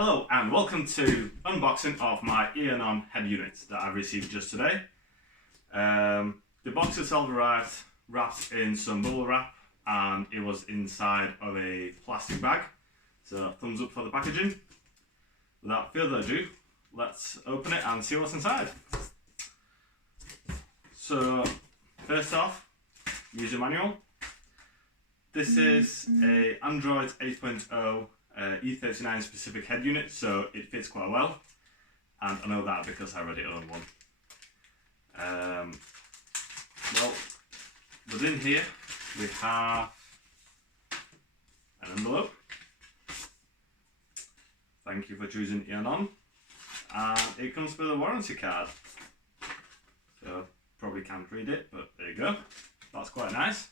Hello and welcome to unboxing of my Eonon head unit that I received just today. The box itself arrived wrapped in some bubble wrap and it was inside of a plastic bag. So thumbs up for the packaging. Without further ado, let's open it and see what's inside. So first off, user manual. This is a Android 8.0 E39 specific head unit, so it fits quite well, and I know that because I already own one. Well, within here we have an envelope. Thank you for choosing Eonon, and it comes with a warranty card. So probably can't read it, but there you go. That's quite nice.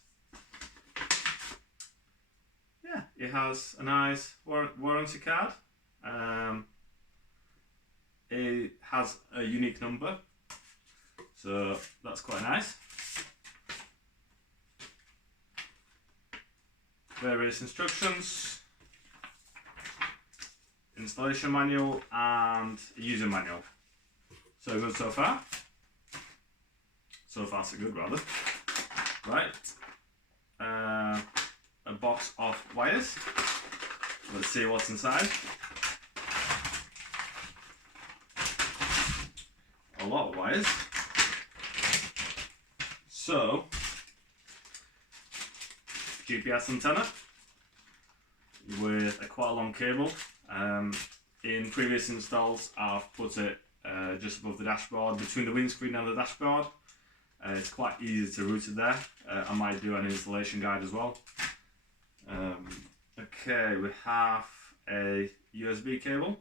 Yeah, it has a nice warranty card. It has a unique number, so that's quite nice. Various instructions, installation manual and a user manual. So good so far. So far so good rather. Right. A box of wires. Let's see what's inside. A lot of wires. So, GPS antenna with a quite long cable. In previous installs, I've put it just above the dashboard, between the windscreen and the dashboard. It's quite easy to route it there. I might do an installation guide as well. Okay, we have a USB cable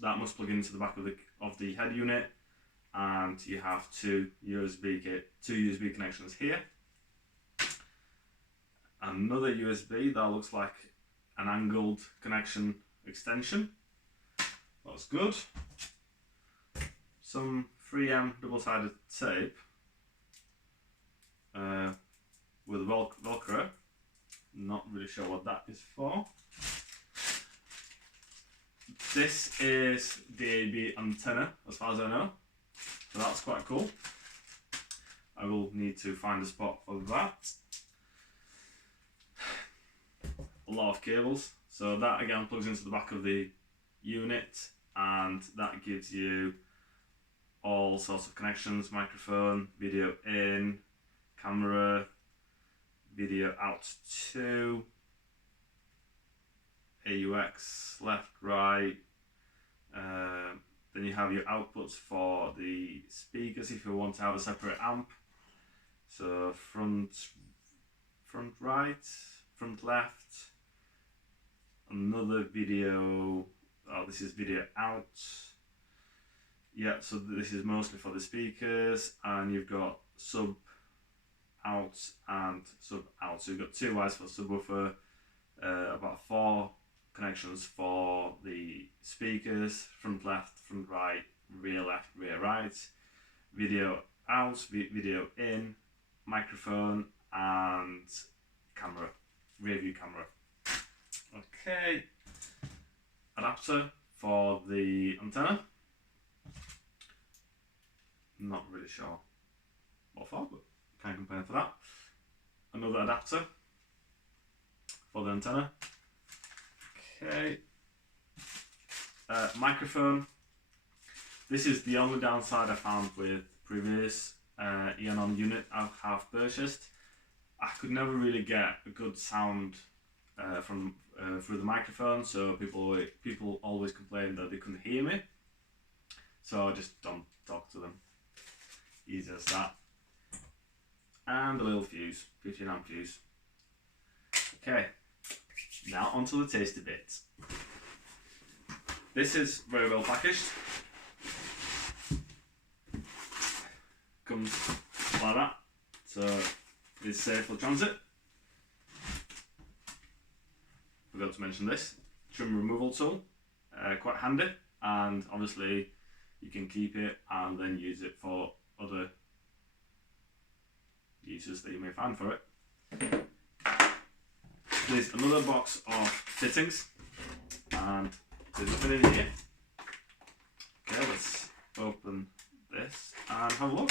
that must plug into the back of the head unit, and you have two USB connections here. Another USB that looks like an angled connection extension. That's good. Some 3M double-sided tape with Velcro. Not really sure what that is for. This is DAB antenna, as far as I know. So that's quite cool. I will need to find a spot for that. A lot of cables. So that again plugs into the back of the unit, and that gives you all sorts of connections: microphone, video in, camera, video out to, AUX, left, right. Then you have your outputs for the speakers if you want to have a separate amp. So front right, front left, another video, this is video out. Yeah, so this is mostly for the speakers, and you've got sub out and sub out. So you've got two wires for subwoofer, about 4 connections for the speakers, front left, front right, rear left, rear right, video out, video in, microphone and camera, rear view camera. Okay, adapter for the antenna. Not really sure what for, but can't complain for that. Another adapter for the antenna. Okay. Microphone. This is the only downside I found with previous Eonon unit I have purchased. I could never really get a good sound through the microphone, so people always complained that they couldn't hear me. So I just don't talk to them. Easy as that. And a little fuse, 15 amp fuse. Okay, now onto the tasty bits. This is very well packaged. Comes like that, so it's safe for transit. Forgot to mention this trim removal tool, quite handy, and obviously you can keep it and then use it for other uses that you may find for it. There's another box of fittings, and there's nothing in here. Okay, let's open this and have a look.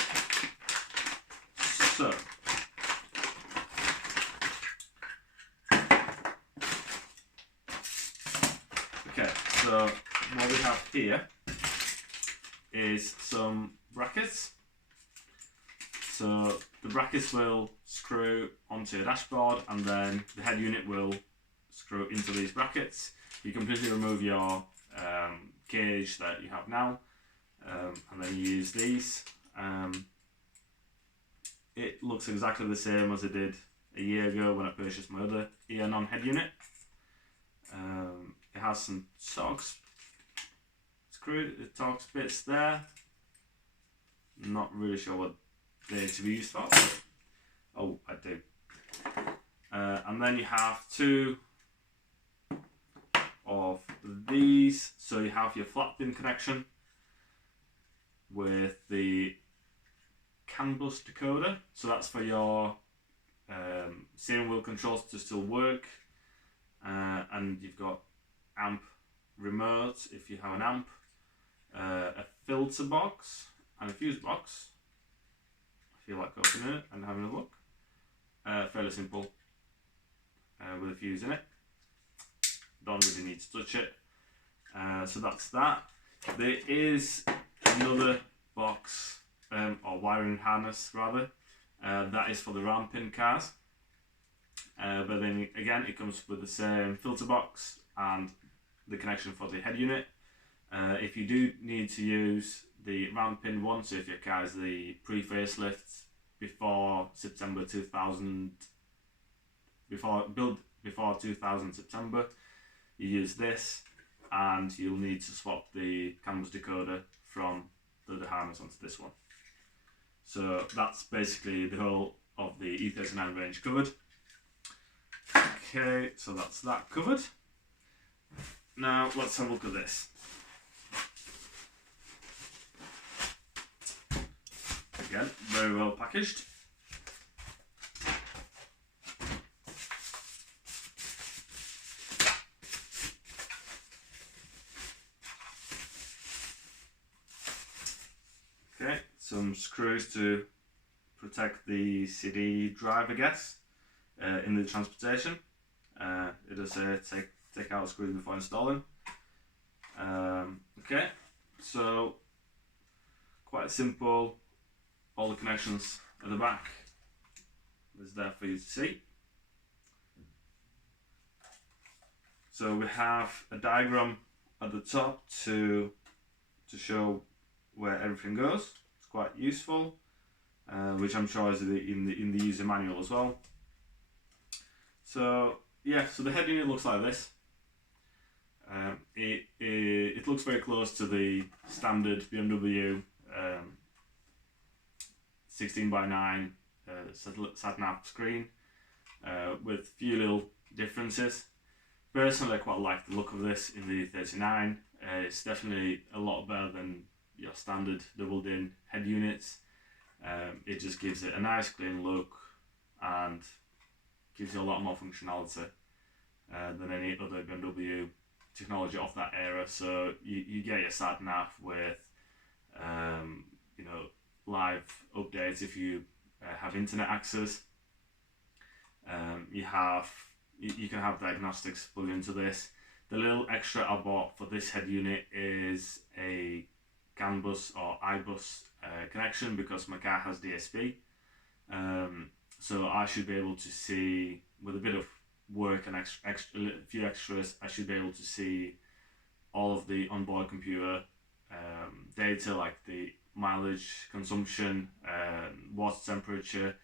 So, okay, so what we have here is some brackets. So the brackets will screw onto your dashboard, and then the head unit will screw into these brackets. You completely remove your cage that you have now, and then you use these. It looks exactly the same as it did a year ago when I purchased my other Eonon head unit. It has some Torx bits there. Not really sure what they're to be used for. But, oh, I do. And then you have two of these. So you have your flat pin connection with the CAN bus decoder. So that's for your steering wheel controls to still work. And you've got amp remote if you have an amp, a filter box and a fuse box. I feel like opening it and having a look. Fairly simple, with a fuse in it. Don't really need to touch it. So that's that. There is another box, or wiring harness rather, that is for the round pin cars. But then again, it comes with the same filter box and the connection for the head unit. If you do need to use the round pin one, so if your car is the pre-facelift before September 2000, build before 2000 September, you use this, and you'll need to swap the CAN bus decoder from the harness onto this one. So that's basically the whole of the E39 range covered. Okay, so that's that covered. Now let's have a look at this. Again, very well packaged. Okay, some screws to protect the CD drive, I guess, in the transportation. It does say take out the screws before installing. Okay, so quite simple. All the connections at the back is there for you to see. So we have a diagram at the top to show where everything goes. It's quite useful, which I'm sure is in the user manual as well. So yeah, so the head unit looks like this. It looks very close to the standard BMW 16:9 sat-nav screen, with few little differences. Personally, I quite like the look of this in the 39. It's definitely a lot better than your standard double-din head units. It just gives it a nice clean look and gives you a lot more functionality than any other BMW technology of that era. So you get your sat-nav with live updates if you have internet access. You can have diagnostics plugged into this. The little extra I bought for this head unit is a CAN bus or iBus connection, because my car has DSP. So I should be able to see, with a bit of work and a few extras, I should be able to see all of the onboard computer data, like the mileage, consumption, water temperature,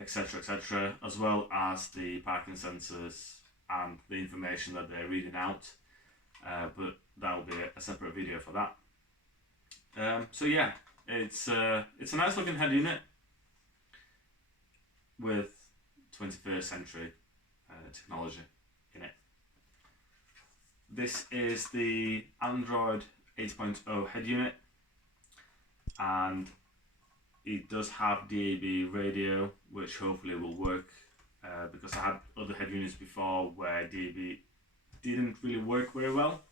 etc., as well as the parking sensors and the information that they're reading out. But that will be a separate video for that. So yeah, it's a nice looking head unit with 21st century technology in it. This is the Android 8.0 head unit, and it does have DAB radio, which hopefully will work, because I had other head units before where DAB didn't really work very well.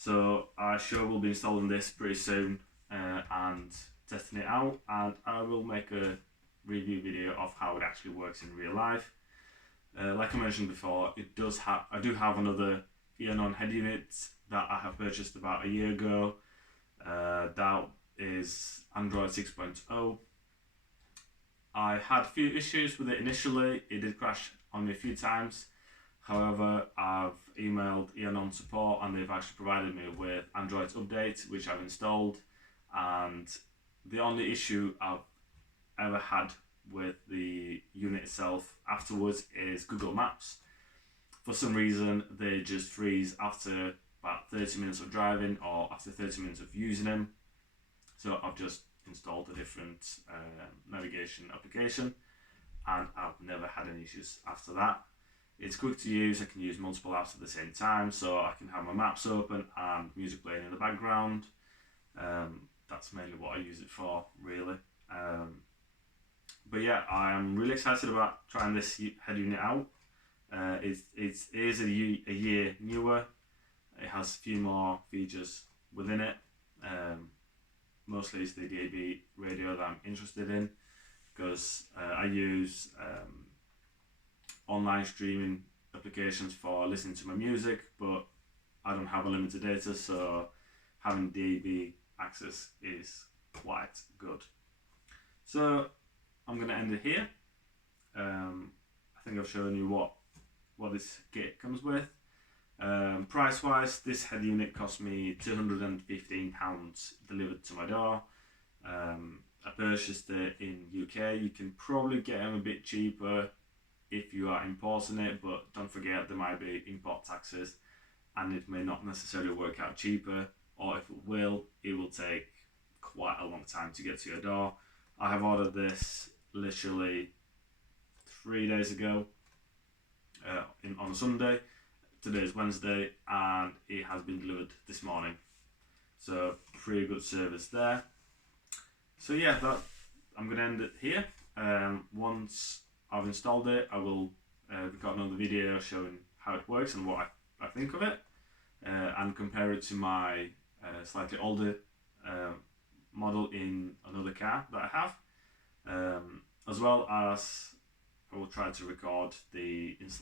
So I sure will be installing this pretty soon and testing it out, and I will make a review video of how it actually works in real life. Like I mentioned before, I do have another Eonon Headunit that I have purchased about a year ago. That is Android 6.0. I had a few issues with it initially. It did crash on me a few times. However, I've emailed Eonon support and they've actually provided me with Android's update, which I've installed. And the only issue I've ever had with the unit itself afterwards is Google Maps. For some reason, they just freeze after about 30 minutes of driving or after 30 minutes of using them. So I've just installed a different navigation application and I've never had any issues after that. It's quick to use. I can use multiple apps at the same time, so I can have my maps open and music playing in the background. That's mainly what I use it for, really. But yeah, I'm really excited about trying this Headunit out. It is a year newer. It has a few more features within it. Mostly it's the DAB radio that I'm interested in, because I use online streaming applications for listening to my music, but I don't have unlimited data, so having DAB access is quite good. So I'm going to end it here. I think I've shown you what this kit comes with. Price wise, this Headunit cost me £215 delivered to my door. I purchased it in UK. You can probably get them a bit cheaper if you are importing it, but don't forget there might be import taxes and it may not necessarily work out cheaper, or if it will take quite a long time to get to your door. I have ordered this literally 3 days ago on a Sunday. Today is Wednesday and it has been delivered this morning. So pretty good service there. So yeah, I'm going to end it here. Once I've installed it, I will record another video showing how it works and what I think of it, and compare it to my slightly older model in another car that I have, as well as I will try to record the installation